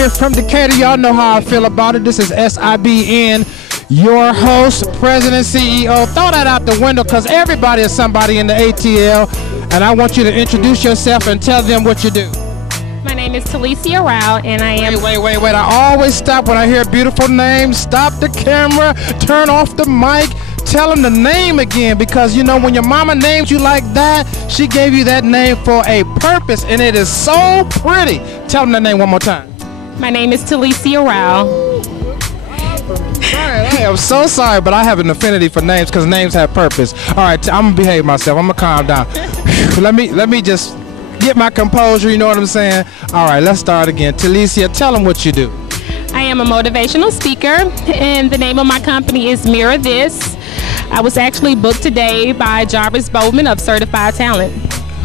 here from Decatur. Y'all know how I feel about it. This is SIBN, your host, President, CEO. Throw that out the window because everybody is somebody in the ATL. And I want you to introduce yourself and tell them what you do. My name is Talicia Rao, and I am... Wait. I always stop when I hear beautiful names. Stop the camera. Turn off the mic. Tell them the name again, because you know when your mama named you like that, she gave you that name for a purpose, and it is so pretty. Tell them the name one more time. My name is Talicia Rao. I am so sorry, but I have an affinity for names because names have purpose. All right, I'm gonna behave myself. I'm gonna calm down. let me just get my composure. You know what I'm saying? All right, let's start again. Talicia, tell them what you do. I am a motivational speaker, and the name of my company is Mirror This. I was actually booked today by Jarvis Bowman of Certified Talent.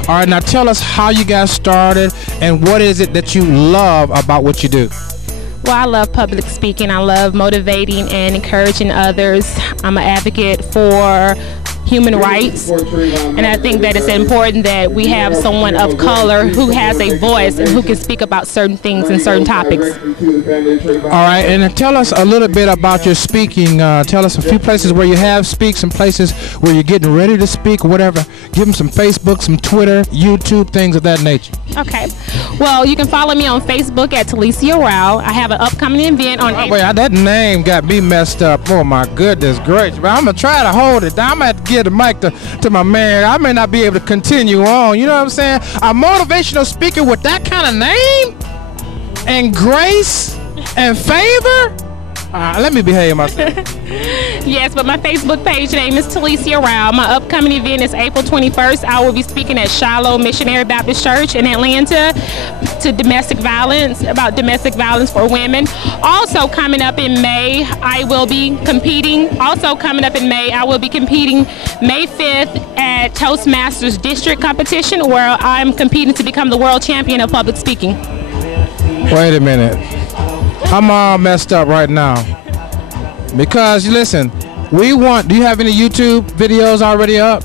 All right, now tell us how you got started and what is it that you love about what you do? Well, I love public speaking. I love motivating and encouraging others. I'm an advocate for human rights, and I think that it's important that we have someone of color who has a voice and who can speak about certain things and certain topics. All right, and tell us a little bit about your speaking. Tell us a few places where you have speak, some places where you're getting ready to speak, whatever. Give them some Facebook, some Twitter, YouTube, things of that nature. Okay. Well, you can follow me on Facebook at Talicia Rao. I have an upcoming event on April. Wait, that name got me messed up. Oh my goodness gracious. But I'm going to try to hold it down. I'm going to have to give the mic to my man. I may not be able to continue on. You know what I'm saying? A motivational speaker with that kind of name and grace and favor? Let me behave myself. Yes, but my Facebook page name is Talicia Rao. My upcoming event is April 21st. I will be speaking at Shiloh Missionary Baptist Church in Atlanta about domestic violence for women. Also coming up in May, I will be competing. May 5th at Toastmasters District Competition, where I'm competing to become the world champion of public speaking. Wait a minute. I'm all messed up right now. Because, listen, do you have any YouTube videos already up?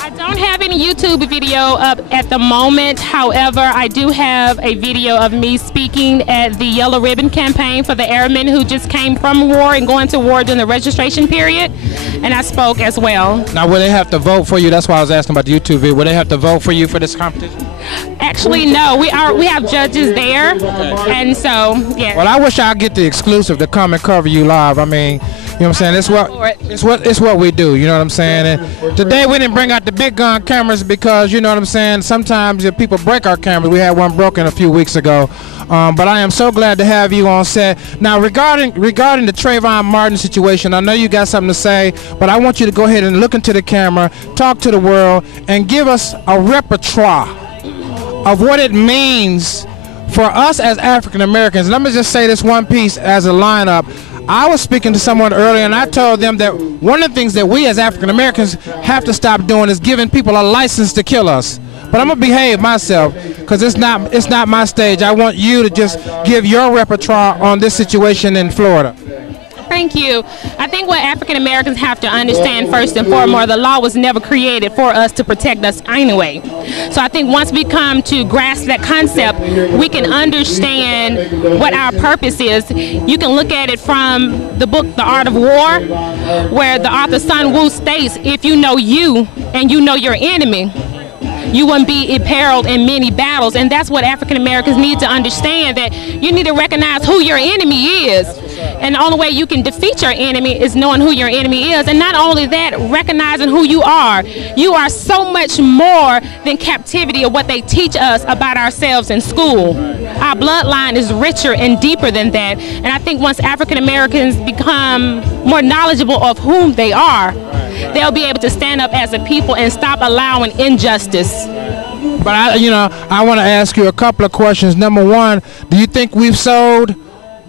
I don't have any YouTube video up at the moment. However, I do have a video of me speaking at the Yellow Ribbon campaign for the airmen who just came from war and going to war during the registration period. And I spoke as well. Now, will they have to vote for you? That's why I was asking about the YouTube video. Will they have to vote for you for this competition? Actually, no. We have judges there, and so yeah. Well, I wish I'd get the exclusive to come and cover you live. I mean, you know what I'm saying? It's what we do. You know what I'm saying? And today we didn't bring out the big gun cameras because you know what I'm saying. Sometimes if people break our cameras, we had one broken a few weeks ago. But I am so glad to have you on set. Now, regarding the Trayvon Martin situation, I know you got something to say, but I want you to go ahead and look into the camera, talk to the world, and give us a repertoire of what it means for us as African Americans. Let me just say this one piece as a lineup. I was speaking to someone earlier, and I told them that one of the things that we as African Americans have to stop doing is giving people a license to kill us. But I'm gonna behave myself because it's not my stage. I want you to just give your repertoire on this situation in Florida. Thank you. I think what African Americans have to understand first and foremost, the law was never created for us to protect us anyway. So I think once we come to grasp that concept, we can understand what our purpose is. You can look at it from the book The Art of War, where the author Sun Wu states, if you know you and you know your enemy, you wouldn't be imperiled in many battles. And that's what African Americans need to understand, that you need to recognize who your enemy is. And the only way you can defeat your enemy is knowing who your enemy is. And not only that, recognizing who you are. You are so much more than captivity of what they teach us about ourselves in school. Our bloodline is richer and deeper than that. And I think once African Americans become more knowledgeable of whom they are, they'll be able to stand up as a people and stop allowing injustice. But I want to ask you a couple of questions. Number one, do you think we've sold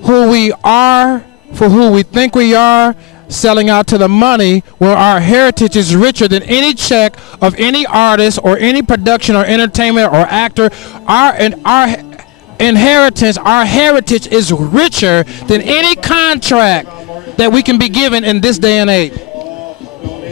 who we are for who we think we are, selling out to the money where our heritage is richer than any check of any artist or any production or entertainment or actor? Our inheritance, our heritage is richer than any contract that we can be given in this day and age.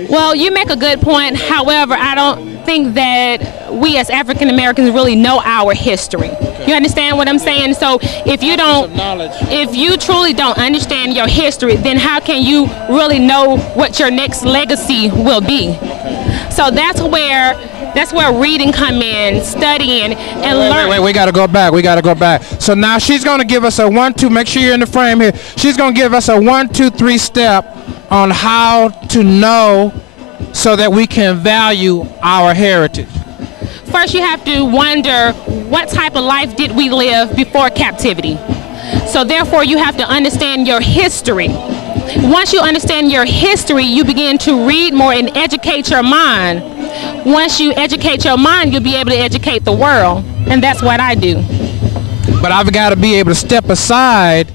Well, you make a good point. However, I don't think that we as African Americans really know our history. You understand what I'm saying? So if you truly don't understand your history, then how can you really know what your next legacy will be? So that's where reading come in, studying, and learning. Wait, we gotta go back. So now she's gonna give us a 1, 2, make sure you're in the frame here. She's gonna give us a 1, 2, 3 step on how to know so that we can value our heritage. First, you have to wonder, what type of life did we live before captivity? So therefore, you have to understand your history. Once you understand your history, you begin to read more and educate your mind. Once you educate your mind, you'll be able to educate the world. And that's what I do. But I've got to be able to step aside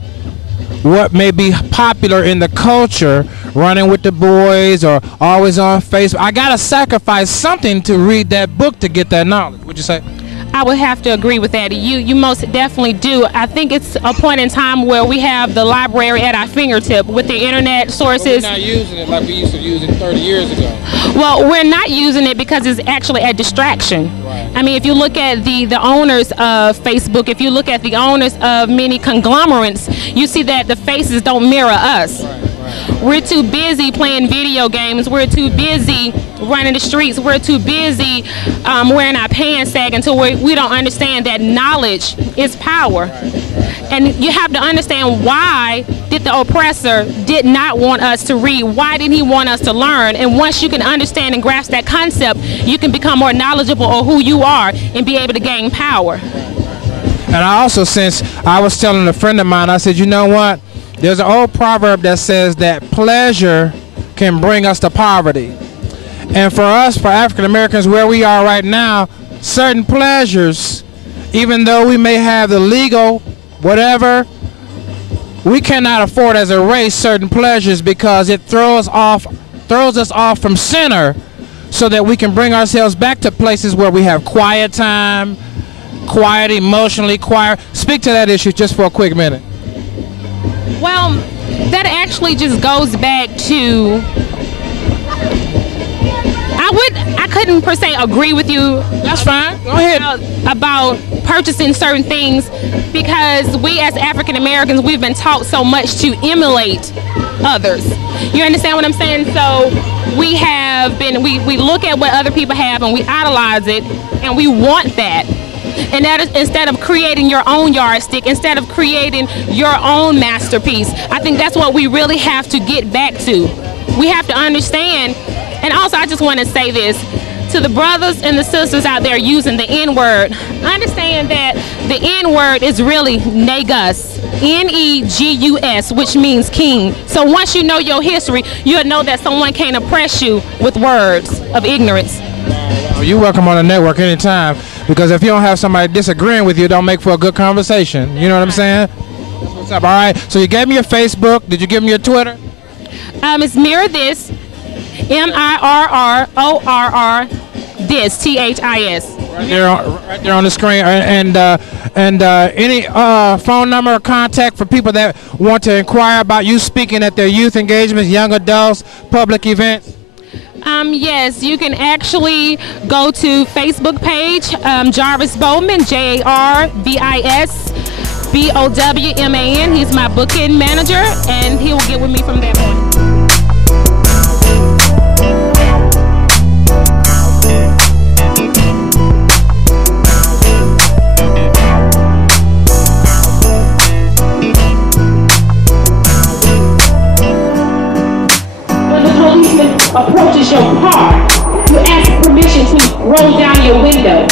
what may be popular in the culture, running with the boys or always on Facebook. I got to sacrifice something to read that book to get that knowledge. Would you say? I would have to agree with that. You most definitely do. I think it's a point in time where we have the library at our fingertip with the internet sources. But we're not using it like we used to use it 30 years ago. Well, we're not using it because it's actually a distraction. Right. I mean, if you look at the owners of Facebook, if you look at the owners of many conglomerates, you see that the faces don't mirror us. Right. We're too busy playing video games. We're too busy running the streets. We're too busy wearing our pants sag until we don't understand that knowledge is power. And you have to understand, why did the oppressor did not want us to read? Why didn't he want us to learn? And once you can understand and grasp that concept, you can become more knowledgeable of who you are and be able to gain power. And I also, since I was telling a friend of mine, I said, you know what? There's an old proverb that says that pleasure can bring us to poverty. And for us, for African Americans, where we are right now, certain pleasures, even though we may have the legal whatever, we cannot afford as a race certain pleasures because it throws us off from center, so that we can bring ourselves back to places where we have quiet time, quiet emotionally, quiet. Speak to that issue just for a quick minute. Well, that actually just goes back to, I couldn't per se agree with you. That's fine. Go ahead. About purchasing certain things, because we as African Americans, we've been taught so much to emulate others. You understand what I'm saying? So we have been, we look at what other people have and we idolize it, and we want that. And that is, instead of creating your own yardstick, instead of creating your own masterpiece. I think that's what we really have to get back to. We have to understand. And also, I just want to say this to the brothers and the sisters out there using the N-word. Understand that the N-word is really negus, N-E-G-U-S, which means king. So once you know your history, you'll know that someone can't oppress you with words of ignorance. You're welcome on the network anytime, because if you don't have somebody disagreeing with you, it don't make for a good conversation. You know what I'm saying? That's what's up. All right. So you gave me your Facebook. Did you give me your Twitter? It's Mirror This, M-I-R-R-O-R-R, This, T-H-I-S. Right there on the screen. And any phone number or contact for people that want to inquire about you speaking at their youth engagements, young adults, public events? Yes, you can actually go to Facebook page, Jarvis Bowman, J-A-R-V-I-S-B-O-W-M-A-N. He's my booking manager, and he will get with me from there on. Approaches your car, you ask permission to roll down your window.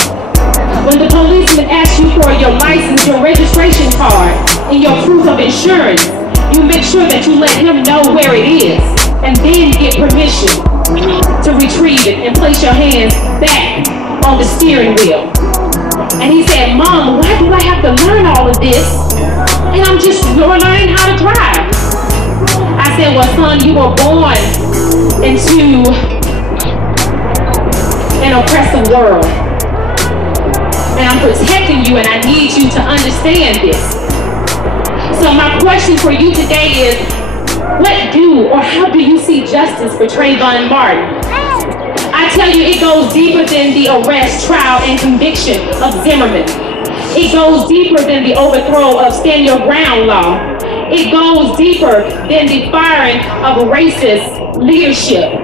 When the policeman asks you for your license, your registration card, and your proof of insurance, you make sure that you let him know where it is, and then get permission to retrieve it and place your hands back on the steering wheel. And he said, "Mom, why do I have to learn all of this? And I'm just learning how to drive." I said, "Well, son, you were born into an oppressive world, and I'm protecting you, and I need you to understand this." So my question for you today is, what do or how do you see justice for Trayvon Martin? I tell you, it goes deeper than the arrest, trial, and conviction of Zimmerman. It goes deeper than the overthrow of Stand Your Ground law. It goes deeper than the firing of racist leadership.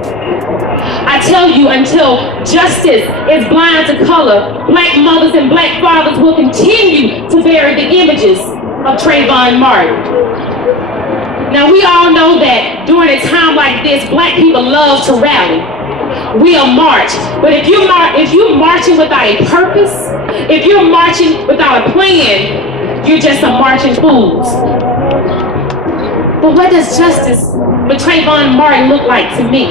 I tell you, until justice is blind to color, black mothers and black fathers will continue to bury the images of Trayvon Martin. Now, we all know that during a time like this, black people love to rally. We'll march. But if you're marching without a purpose, if you're marching without a plan, you're just some marching fools. But what does justice for Trayvon Martin look like to me?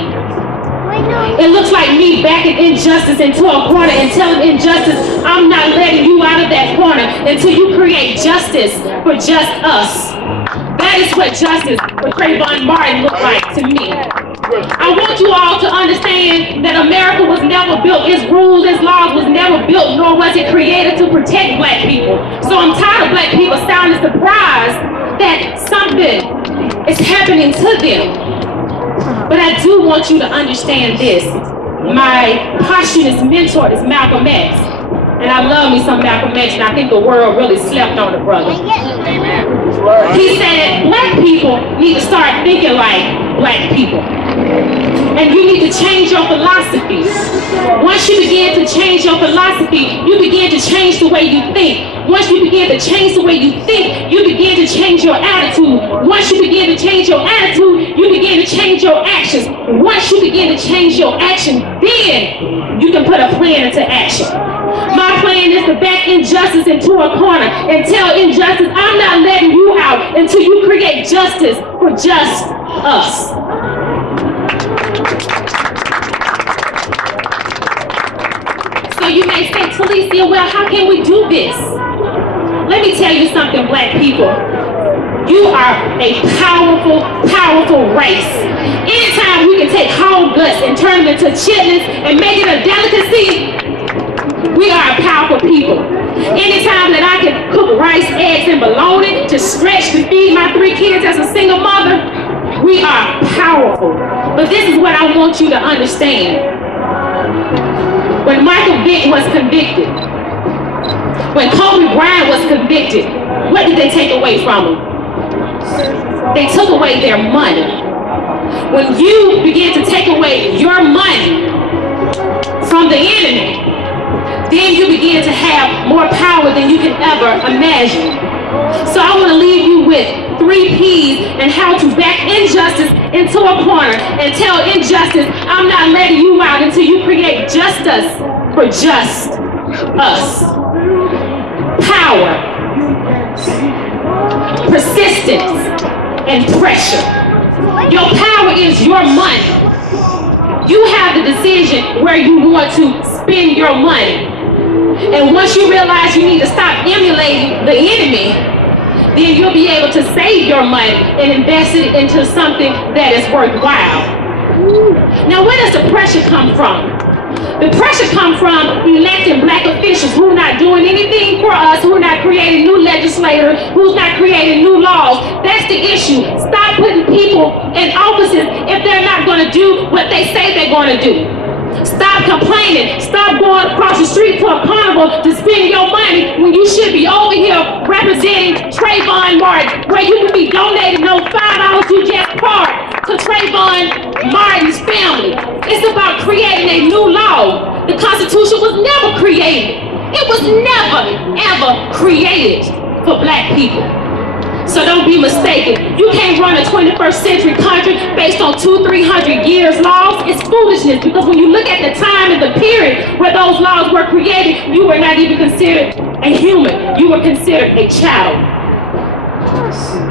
It looks like me backing injustice into a corner and telling injustice, I'm not letting you out of that corner until you create justice for just us. That is what justice for Trayvon Martin looked like to me. I want you all to understand that America was never built, its rules, its laws was never built, nor was it created to protect black people. So I'm tired of black people sounding surprised that something is happening to them. But I do want you to understand this. My posthumous mentor is Malcolm X. And I love me some Malcolm X, and I think the world really slept on the brother. He said black people need to start thinking like black people. And you need to change your philosophy. Once you begin to change your philosophy, you begin to change the way you think. Once you begin to change the way you think, you begin to change your attitude. Once you begin to change your attitude, you begin to change your actions. Once you begin to change your action, then you can put a plan into action. My plan is to back injustice into a corner and tell injustice, I'm not letting you out until you create justice for just us. So you may say, Talicia, well, how can we do this? Let me tell you something, black people. You are a powerful, powerful race. Anytime we can take hog guts and turn them into chitlins and make it a delicacy, we are a powerful people. Anytime that I can cook rice, eggs, and bologna to stretch to feed my 3 kids as a single mother, we are powerful. But this is what I want you to understand. When Michael Vick was convicted, when Kobe Bryant was convicted, what did they take away from him? They took away their money. When you begin to take away your money from the enemy, then you begin to have more power than you can ever imagine. So I want to leave you with 3 P's and how to back injustice into a corner and tell injustice, I'm not letting you out until you create justice for just us. Power, persistence, and pressure. Your power is your money. You have the decision where you want to spend your money. And once you realize you need to stop emulating the enemy, then you'll be able to save your money and invest it into something that is worthwhile. Now, where does the pressure come from? The pressure comes from electing black officials who are not doing anything for us, who are not creating new legislators, who's not creating new laws. That's the issue. Stop putting people in offices if they're not going to do what they say they're going to do. Stop complaining. Stop going across the street to a carnival to spend your money when you should be over here representing Trayvon Martin, where you could be donating those $5 you just parked to Trayvon Martin's family. It's about creating a new law. The Constitution was never created. It was never, ever created for black people. So don't be mistaken. You can't run a 21st century country based on 200-300 years laws. It's foolishness, because when you look at the time and the period where those laws were created, you were not even considered a human. You were considered a child.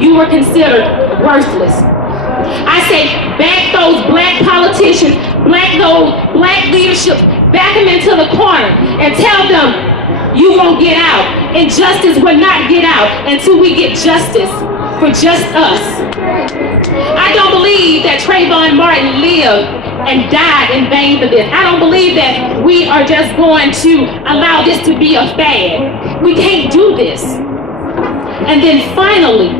You were considered worthless. I say back those black politicians, black leadership, back them into the corner and tell them, you won't get out. Injustice will not get out until we get justice for just us. I don't believe that Trayvon Martin lived and died in vain for this. I don't believe that we are just going to allow this to be a fad. We can't do this. And then finally,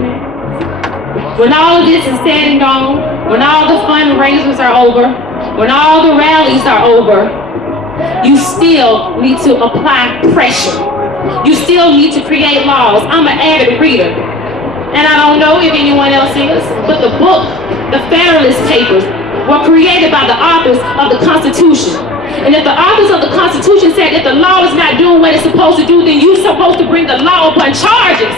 when all of this is said and done, when all the fundraisers are over, when all the rallies are over, you still need to apply pressure. You still need to create laws. I'm an avid reader, and I don't know if anyone else is, but the book, the Federalist Papers, were created by the authors of the Constitution. And if the authors of the Constitution said if the law is not doing what it's supposed to do, then you're supposed to bring the law upon charges.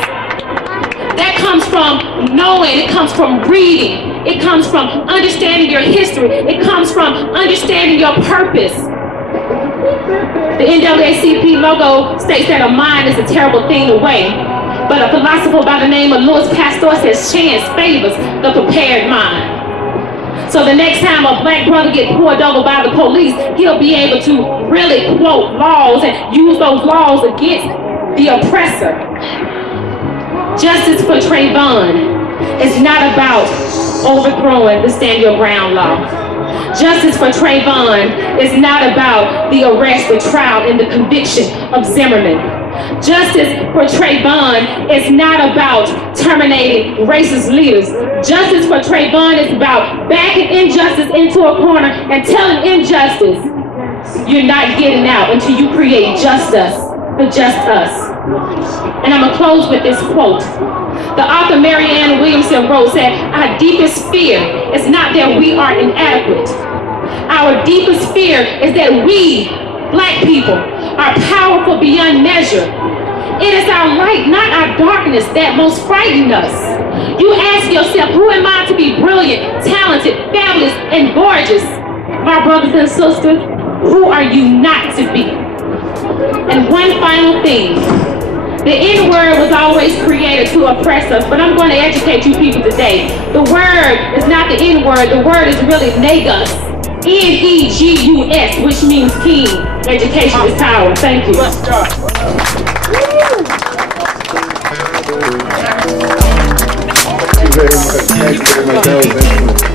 That comes from knowing, it comes from reading, it comes from understanding your history, it comes from understanding your purpose. The NAACP logo states that a mind is a terrible thing to weigh, but a philosopher by the name of Louis Pasteur says chance favors the prepared mind. So the next time a black brother gets pulled over by the police, he'll be able to really quote laws and use those laws against the oppressor. Justice for Trayvon is not about overthrowing the Stand Your Ground law. Justice for Trayvon is not about the arrest, the trial, and the conviction of Zimmerman. Justice for Trayvon is not about terminating racist leaders. Justice for Trayvon is about backing injustice into a corner and telling injustice, you're not getting out until you create justice for just us. And I'm gonna close with this quote. The author Marianne Williamson wrote, said, our deepest fear is not that we are inadequate. Our deepest fear is that we, black people, are powerful beyond measure. It is our light, not our darkness, that most frighten us. You ask yourself, who am I to be brilliant, talented, fabulous, and gorgeous? My brothers and sisters, who are you not to be? And one final thing. The N-word was always created to oppress us, but I'm going to educate you people today. The word is not the N-word, the word is really negus. N-E-G-U-S, which means king. Education is power. Thank you. Thank you very much. Thank you very much. That was excellent.